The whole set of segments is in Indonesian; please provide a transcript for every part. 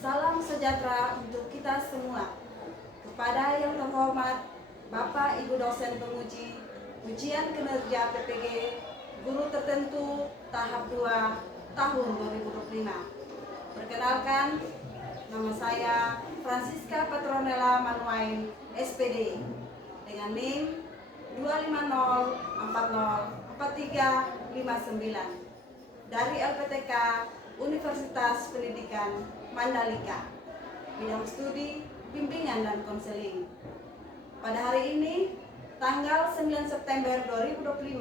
Salam sejahtera untuk kita semua. Kepada yang terhormat Bapak Ibu dosen penguji ujian kinerja PPG guru tertentu tahap 2 tahun 2025. Perkenalkan, nama saya Francisca Petronella Manuain, SPD, dengan NIM 250404359 dari LPTK Universitas Pendidikan Mandalika, bidang studi bimbingan dan konseling. Pada hari ini, tanggal 9 September 2025,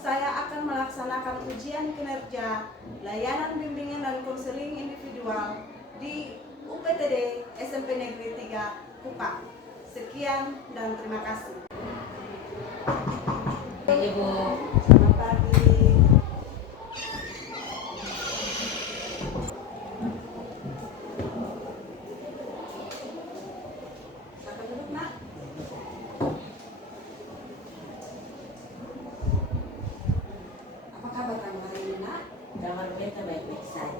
saya akan melaksanakan ujian kinerja layanan bimbingan dan konseling individual di UPTD SMP Negeri 3 Kupang. Sekian dan terima kasih. Ibu. Selamat pagi. Siapa duduk, Nak? Apa kabar kamu hari ini, Nak? Kamar beta baik-baik saja.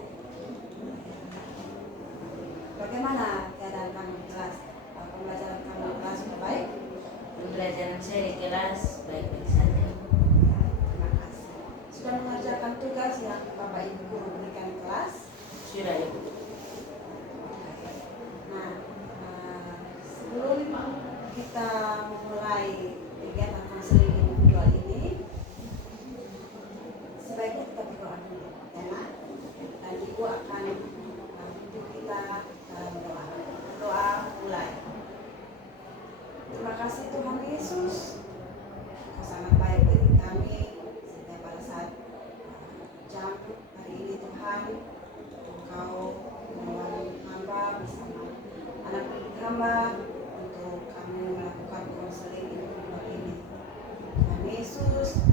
Bagaimana keadaan kamu di kelas? Pembelajaran kamu di kelas sudah baik? Pembelajaran saya di kelas baik-baik saja. Terima kasih. Sudah mengerjakan tugas yang Bapak Ibu guru berikan di kelas? Sudah, Ibu. Nah, sebelum kita memulai kegiatan konseling individual ini, sebaiknya kita berdoa dulu, ya Nak? Dan Ibu akan untuk kita berdoa. Doa mulai. Terima kasih Tuhan Yesus, Kau sangat baik bagi kami sehingga pada saat jam hari ini Tuhan, Engkau menolong hamba bersama anak didik hamba untuk kami melakukan konseling individual ini. Tuhan Yesus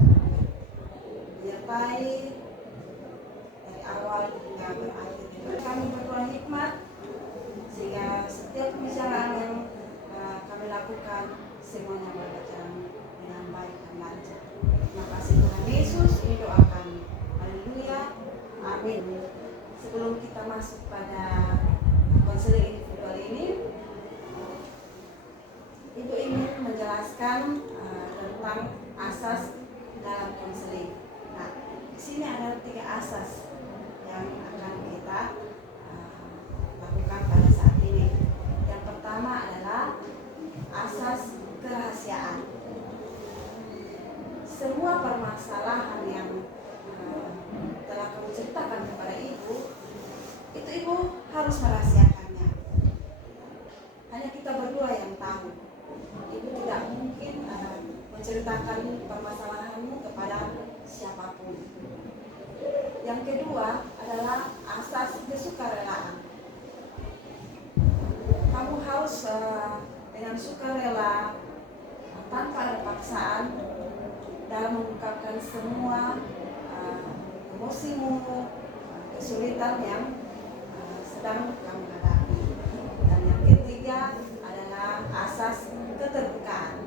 menyertai dari awal hingga berakhir. Kami berdoa hikmat sehingga setiap pembicaraan yang kami lakukan semuanya berjalan dengan baik dan lancar. Terima kasih Tuhan Yesus, ini doa kami. Haleluya, amin. Sebelum kita masuk pada konseling individual ini, Ibu ingin menjelaskan tentang asas dalam konseling. Nah, di sini ada 3 asas yang akan kita lakukan pada saat ini. Yang pertama adalah asas kerahasiaan. Semua permasalahan yang telah kamu ceritakan kepada Ibu, itu Ibu harus merahasiakannya. Hanya kita berdua yang tahu. Ibu tidak mungkin menceritakan permasalahanmu kepada siapapun. Yang kedua adalah asas kesukarelaan. Kamu harus dengan sukarela, tanpa ada paksaan, dalam mengungkapkan semua emosimu, kesulitan yang sedang kamu hadapi. Dan yang ketiga adalah asas keterbukaan.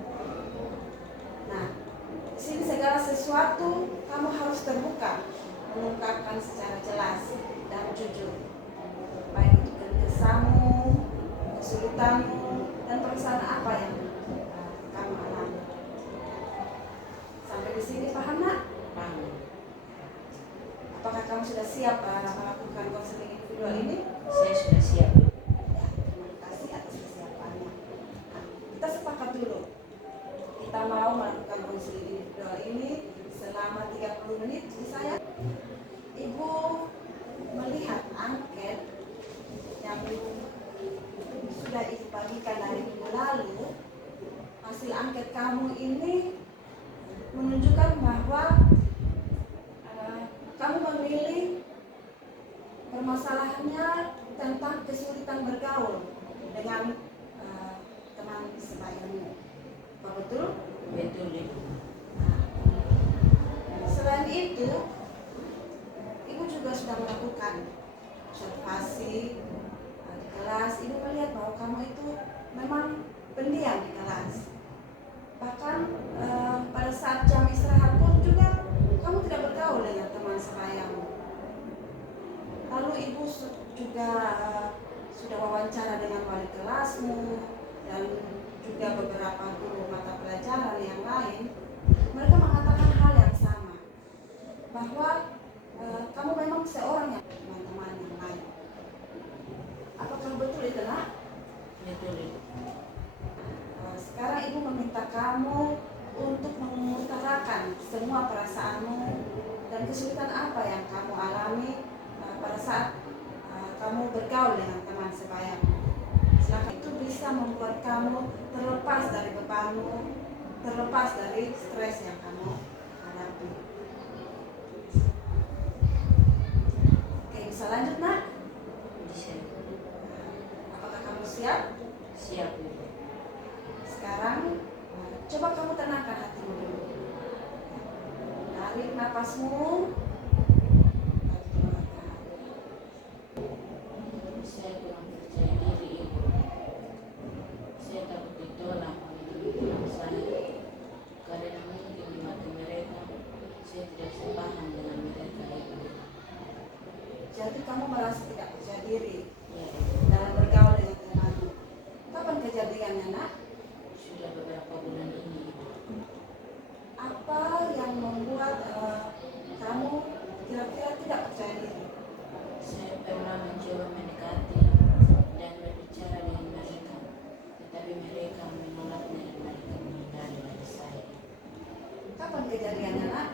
Nah, di sini segala sesuatu kamu harus terbuka, mengungkapkan secara jelas dan jujur, baik itu kekesamu, kesulitanmu, dan perasaan apa yang kamu alami. Sampai di sini paham, Nak? Paham. Apakah kamu sudah siap melakukan konseling individual ini? Saya sudah siap. Ya, terima kasih atas kesiapannya. Nah, kita sepakat dulu. Kita mau melakukan konseling individual ini selama 30 menit. Bisa ya? Ibu melihat angket yang sudah Ibu bagikan dari minggu lalu. Hasil angket kamu ini menunjukkan bahwa kamu memilih permasalahannya tentang kesulitan bergaul dengan teman sebayanya. Apa betul? Betul, Ibu. Selain itu, Ibu juga sudah melakukan observasi di kelas. Ibu melihat bahwa kamu itu memang pendiam di kelas. Bahkan pada saat jam istirahat pun juga kamu tidak bergaul dengan teman sebayamu. Lalu Ibu juga sudah wawancara dengan wali kelasmu dan juga beberapa guru mata pelajaran yang lain, mereka mengatakan hal yang sama, bahwa kamu memang seorang yang teman-teman yang lain. Apakah betul itu, Nak? Betul Ibu. Sekarang Ibu meminta kamu untuk mengutarakan semua perasaanmu dan kesulitan apa yang kamu alami pada saat kamu bergaul dengan teman sebayamu. Silakan, itu bisa membuat kamu terlepas dari bebanmu, terlepas dari stres yang kamu hadapi. Oke, bisa lanjut, Nak? Bisa. Apakah kamu siap? Siap Ibu. Sekarang coba kamu tenangkan hatimu dulu. Tarik napasmu, tarik keluarkan. Saya kurang percaya diri Ibu. Saya takut ditolak oleh teman-teman saya karena mungkin di mata mereka saya tidak sepaham dengan mereka Ibu. Jadi kamu merasa tidak percaya diri Ya Ibu. dalam bergaul dengan temanmu. Kapan kejadiannya, Nak? Sudah beberapa bulan ini Ibu. Apa yang membuat kamu kira-kira tidak percaya diri? Saya pernah mencoba mendekati dan berbicara dengan mereka, tetapi mereka menolaknya dan mereka menghindari dari saya. Kapan kejadiannya, Nak?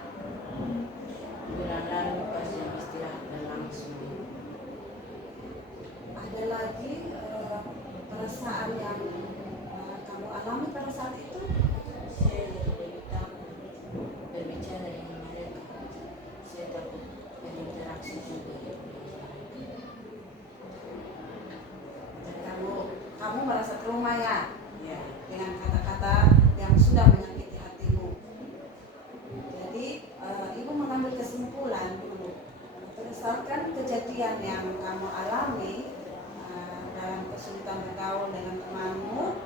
Bulan lalu pas jam istirahat dan langsung Ibu. Ada lagi perasaan yang kamu alami pada saat itu? Saya jadi lebih takut berbicara dengan mereka. Saya takut berinteraksi juga Ibu. Jadi kamu merasa trauma ya Ya. dengan kata-kata yang sudah menyakiti hatimu. Jadi Ibu mengambil kesimpulan dulu berdasarkan kejadian yang kamu alami dalam kesulitan bergaul dengan temanmu,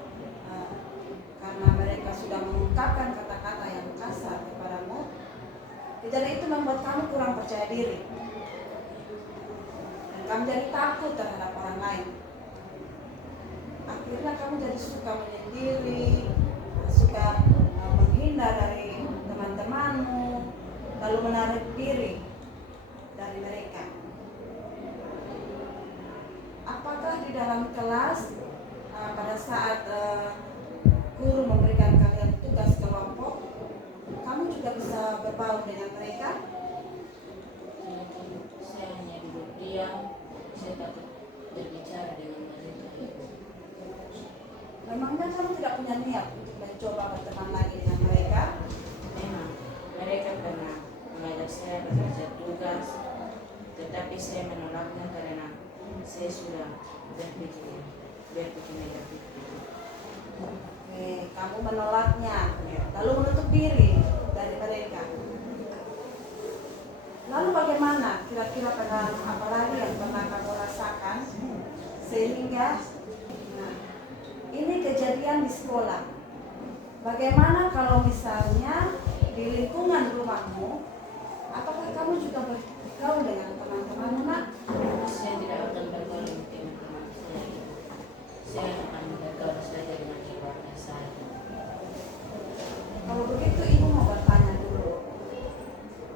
karena mereka sudah mengungkapkan kata-kata yang kasar kepadamu. Kejadian itu membuat kamu kurang percaya diri dan kamu jadi takut terhadap orang lain. Akhirnya kamu jadi suka menyendiri, suka menghindar dari teman-temanmu, lalu menarik diri dari mereka. Apakah di dalam kelas pada saat guru memberikan kalian tugas kelompok, kamu juga bisa berbaur dengan mereka? Jadi saya hanya duduk diam. Saya takut berbicara dengan mereka Ibu. Memangnya kamu tidak punya niat untuk mencoba berteman lagi dengan mereka? Memang mereka pernah mengajak saya bekerja tugas, tetapi saya menolaknya karena saya sudah berpikir negatif. Oke, kamu menolaknya, lalu menutup diri dari mereka. Lalu bagaimana? Kira-kira pengalaman apa lagi yang pernah kamu rasakan sehingga ini kejadian di sekolah. Bagaimana kalau misalnya di lingkungan rumahmu, apakah kamu juga bergaul dengan teman-temanmu, Nak? Saya tidak akan bergaul dengan teman-teman saya Ibu. Saya akan bergaul saja dengan keluarga saya. Kalau begitu Ibu mau bertanya dulu,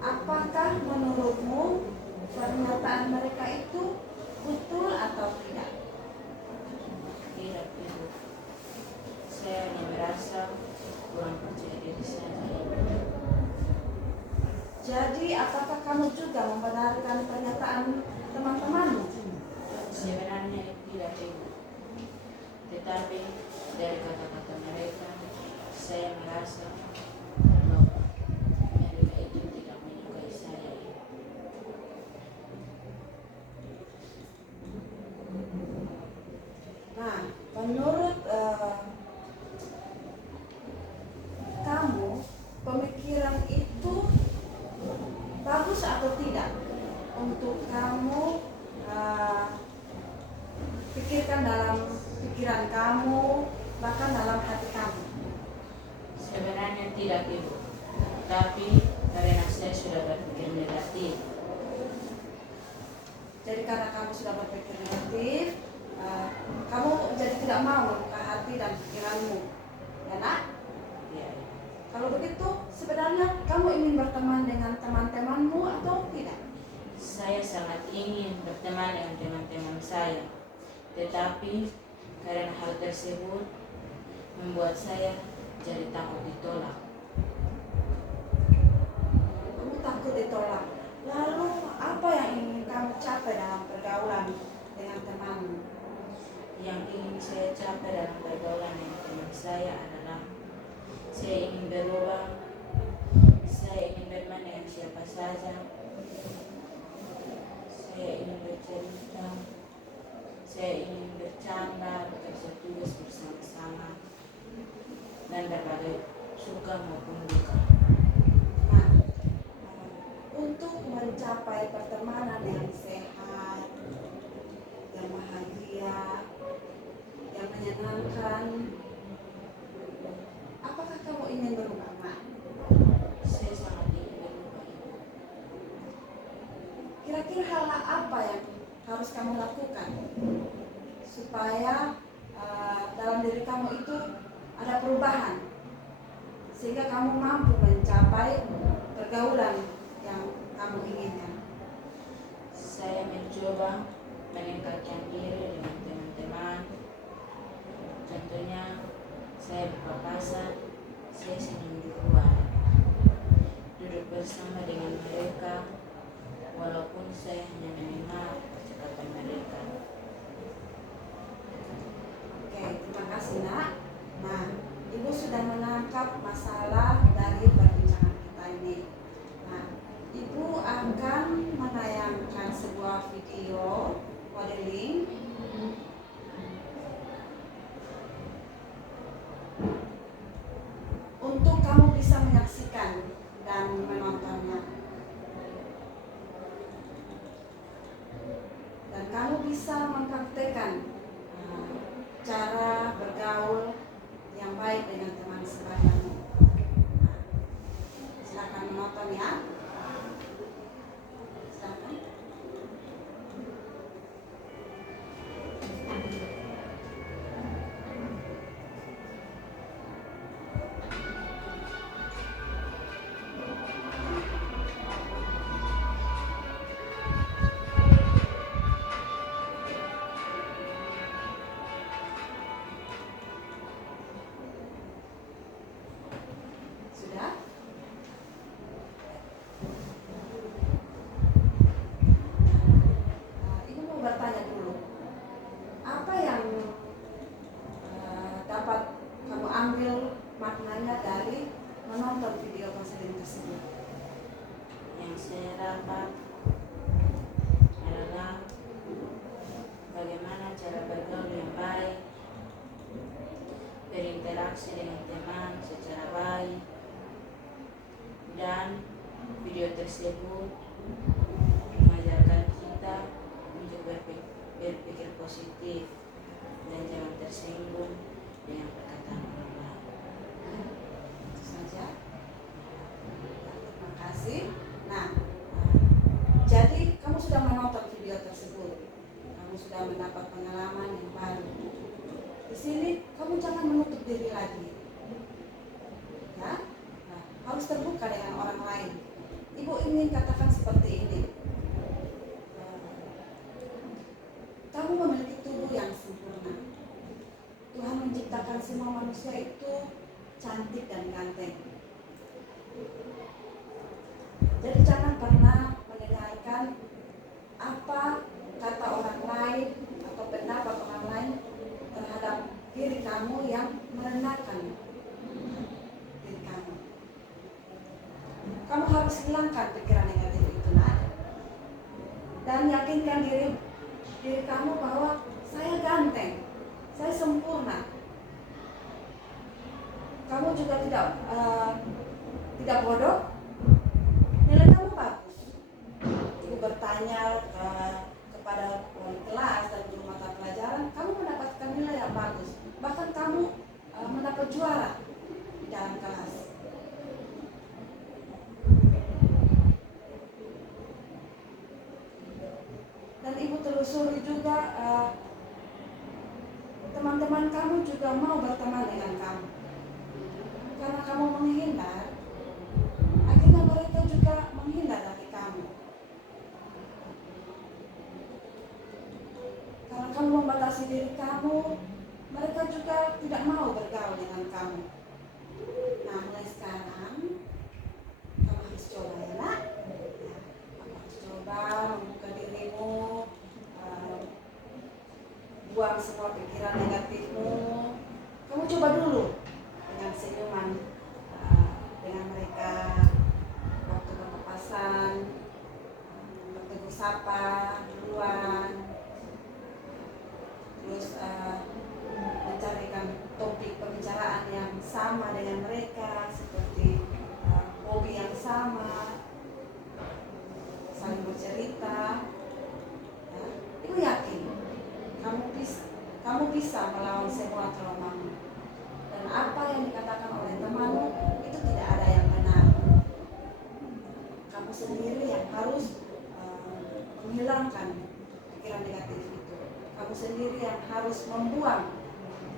apakah menurutmu pernyataan mereka itu betul atau tidak? Tidak Ibu. Saya hanya merasa kurang percaya diri saja Ibu. Jadi apakah kamu juga membenarkan pernyataan teman-temanmu? Sebenarnya tidak Ibu. Tetapi dari kata-kata mereka, saya merasa bahwa mereka itu tidak menyukai saya Ibu. Nah, menurut kamu, pemikiran itu bagus atau tidak untuk kamu pikirkan dalam pikiran kamu, bahkan dalam hati kamu? Sebenarnya tidak Ibu. Tapi karena saya sudah berpikir negatif. Jadi karena kamu sudah berpikir negatif, tidak mau membuka hati dan pikiranmu. Ya nak? Ya, Kalau begitu, sebenarnya kamu ingin berteman dengan teman-temanmu atau tidak? saya sangat ingin berteman dengan teman-teman saya, tetapi karena hal tersebut membuat saya jadi takut ditolak. Kamu takut ditolak. Lalu apa yang ingin kamu capai dalam pergaulan dengan temanmu? Yang ingin saya capai dalam pergaulan dengan teman saya adalah saya ingin berubah, saya ingin bermain dengan siapa saja, saya ingin bercerita, saya ingin bercanda, bekerja tugas bersama-sama, dan berbagai suka maupun duka. Nah, untuk mencapai pertemanan yang sehat, yang bahagia, yang menyenangkan, apakah kamu ingin berubah? Nah, Saya sangat ingin berubah, Ibu. kira-kira hal apa yang harus kamu lakukan supaya dalam diri kamu itu ada perubahan sehingga kamu mampu mencapai pergaulan yang kamu inginkan? Saya mencoba meningkatkan diri dengan teman-teman. Contohnya, saya berpapasan, saya senang di luar, duduk bersama dengan mereka, walaupun saya hanya mendengar percakapan mereka. Oke, terima kasih nak. Nah, ibu sudah menangkap masalah dari perbincangan kita ini. Nah, ibu akan menayangkan sebuah video modeling untuk kamu bisa menyaksikan dan menontonnya. Dan kamu bisa mempraktekkan cara bergaul yang baik dengan teman sebayamu. Silakan menonton ya. Silakan. Sudah? Ibu mau bertanya dulu, apa yang dapat kamu ambil maknanya dari menonton video konseling tersebut? Yang saya dapat adalah bagaimana cara bergaul yang baik, berinteraksi dengan teman secara baik, dan video tersebut mengajarkan kita untuk berpikir positif dan jangan tersinggung dengan perkataan orang lain. Itu saja. Terima kasih. Nah, jadi kamu sudah menonton video tersebut, kamu sudah mendapat pengalaman yang baru. Di sini kamu jangan menutup diri lagi, ya. Nah, harus terbuka dengan orang lain. Ibu ingin katakan seperti ini. Kamu memiliki tubuh yang sempurna. Tuhan menciptakan semua manusia itu cantik dan ganteng. Jadi jangan pernah mendengarkan apa kata orang lain atau pendapat orang lain terhadap diri kamu yang merendahkan diri kamu. Kamu harus hilangkan pikiran negatif itu, nak. Dan yakinkan diri kamu bahwa saya ganteng, saya sempurna. Kamu juga tidak bodoh. Nilai kamu bagus. Ibu bertanya kepada wali kelas dan guru mata pelajaran, kamu mendapatkan nilai yang bagus. Bahkan kamu mendapat juara di dalam kelas. Dan ibu telusuri juga teman-teman teman-teman kamu juga mau berteman dengan kamu. Karena kamu menghindar, akhirnya mereka juga menghindar dari kamu. Kalau kamu membatasi diri kamu, mereka juga tidak mau bergaul dengan kamu. Nah, mulai sekarang kamu harus coba ya nak. Kamu harus coba membuka dirimu, buang semua pikiran negatifmu. Kamu coba dulu dengan senyuman dengan mereka waktu berpapasan, bertegur sapa duluan, terus mencarikan topik pembicaraan yang sama dengan mereka, seperti hobi yang sama, saling bercerita. Ya, ibu yakin kamu bisa melawan semua traumamu. Dan apa yang dikatakan oleh temanmu itu tidak ada yang benar. Kamu sendiri yang harus menghilangkan pikiran negatif itu. Kamu sendiri yang harus membuang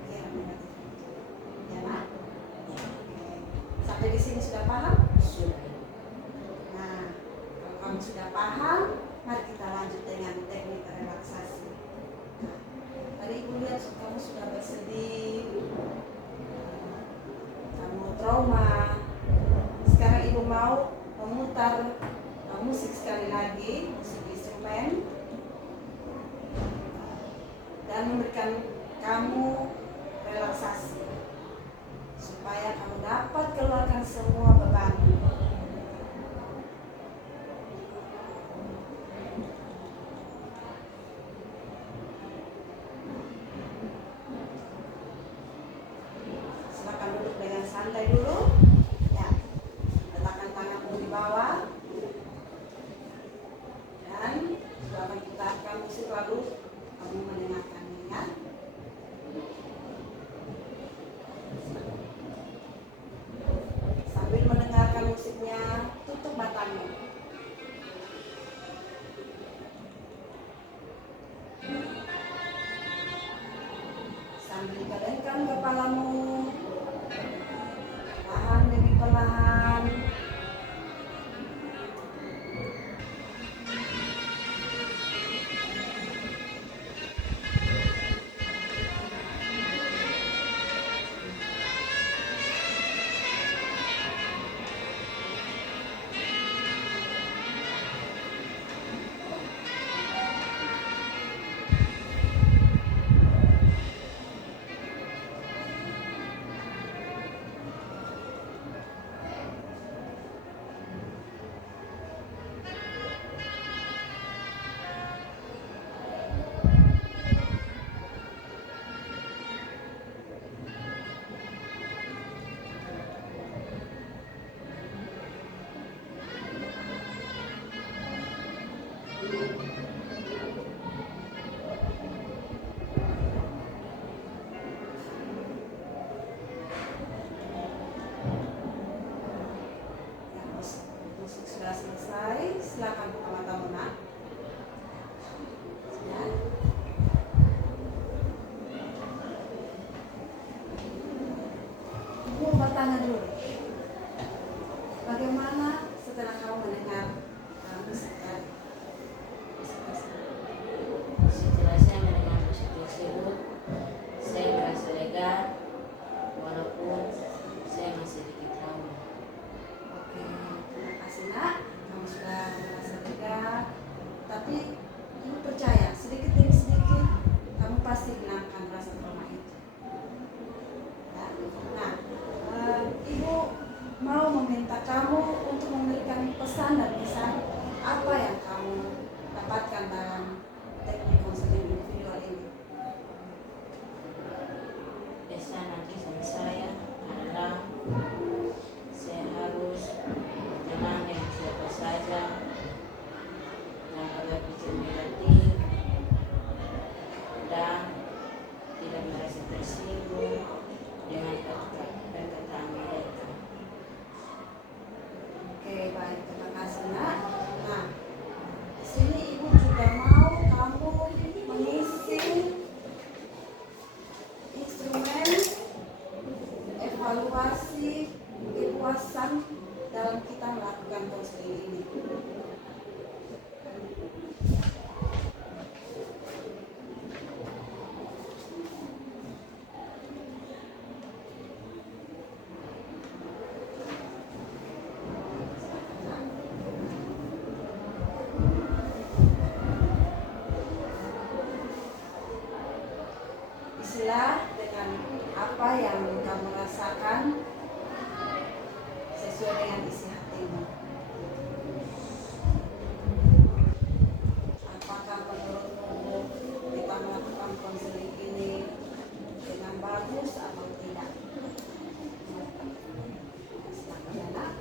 pikiran negatif itu. Ya nak? Sampai di sini sudah paham? Sudah. Nah, kalau kamu sudah paham, mari kita lanjut dengan teknik relaksasi. Nah, tadi ibu lihat kamu sudah bersedih, kamu trauma. Sekarang ibu mau memutar musik sekali lagi, musik instrumen, dan memberikan kamu relaksasi supaya kamu dapat keluarkan semua beban. Silakan duduk dengan santai dulu. Ya, letakkan tanganmu di bawah. Dan sudah akan putarkan musik lalu kamu mendengarkannya ya. Sambil mendengarkan musiknya, tutup matamu. Sambil gelengkan kepalamu, perlahan demi perlahan. diskusilah dengan apa yang kamu rasakan sesuai dengan isi hatimu. Apakah menurutmu kita melakukan konseling ini dengan bagus atau tidak? Silakan ya, Nak.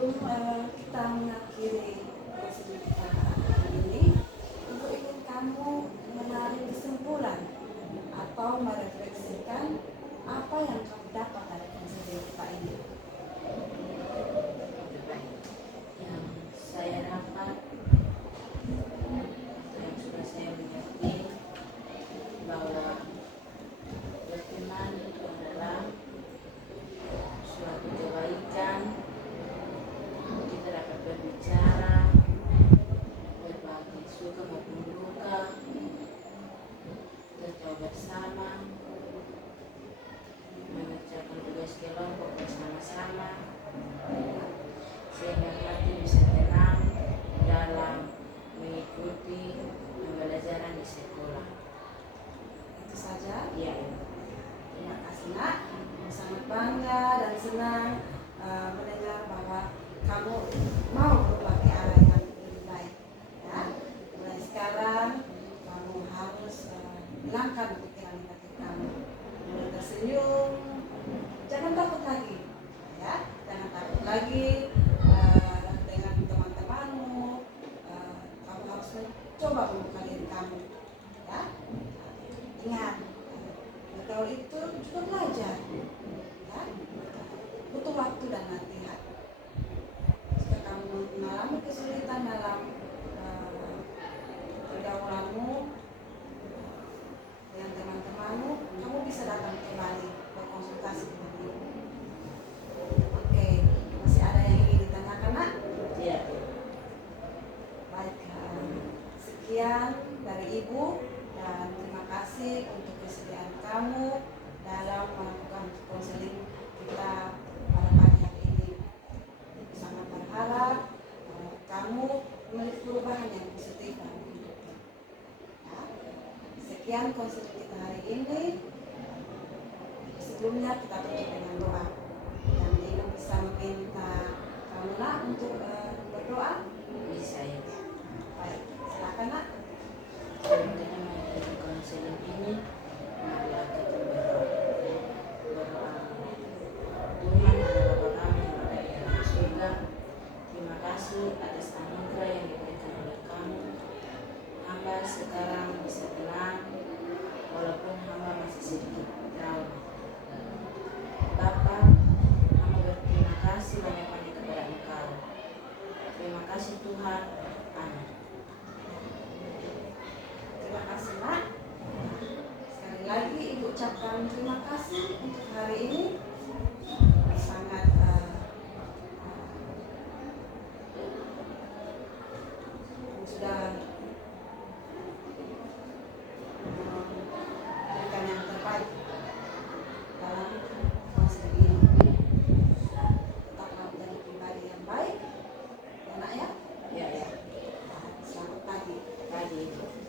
sebelum kita mengakhiri konseling kita hari ini, Ibu ingin kamu menarik kesimpulan atau merefleksikan apa yang kamu dapat dari konseling kita ini. Baik. Yang saya dapat atau yang sudah saya mengerti bahwa beriman itu adalah suatu kebaikan. Kita dapat berbicara, berbagi suka maupun duka, tertawa bersama, mengerjakan tugas kelompok bersama-sama, sehingga hati bisa tenang dalam mengikuti pembelajaran di sekolah. Itu saja. Ya, Terima kasih Nak. Sangat bangga dan senang mendengar bahwa kamu mau berubah ke arah yang lebih baik. Ya, mulai sekarang kamu harus hilangkan pikiran negatif kamu. Mulai tersenyum, jangan takut lagi. Ya, jangan takut lagi dengan teman-temanmu. Kamu harus mencoba membuka diri kamu. Ya, ingat. Betul itu juga belajar, ya? Butuh waktu dan latihan. Jika kamu mengalami kesulitan dalam pergaulanmu dengan teman-temanmu, kamu bisa datang kembali berkonsultasi dengan ibu. Oke, masih ada yang ingin ditanyakan, Nak? ya. Baik, sekian dari ibu dan terima kasih untuk kesediaan kamu dalam melakukan konseling kita pada pagi hari ini. Sangat berharap kamu memiliki perubahan yang positif dalam hidupmu. Ya. Sekian konseling kita hari ini. Sebelumnya kita tutup dengan doa. Dan ibu bisa meminta kamu Nak untuk berdoa. Bisa ya. Baik, silakan Nak. Sebelum kita mengakhiri konseling ini, marilah kita berdoa. Tuhan adalah Bapa kami yang ada di dalam surga. Terima kasih atas anugerah yang diberikan oleh kamu. Hamba sekarang bisa tenang, walaupun hamba masih sedikit trauma. Bapa, hamba berterima kasih banyak-banyak kepada Engkau. Terima kasih Tuhan. Amin. Terima kasih Nak. Sekali lagi Ibu ucapkan terima kasih untuk hari ini. Sangat sudah memberikan yang terbaik dalam konseling ini. Tetaplah menjadi pribadi yang baik, ya Nak ya. Ya, ya. Selamat pagi. Pagi.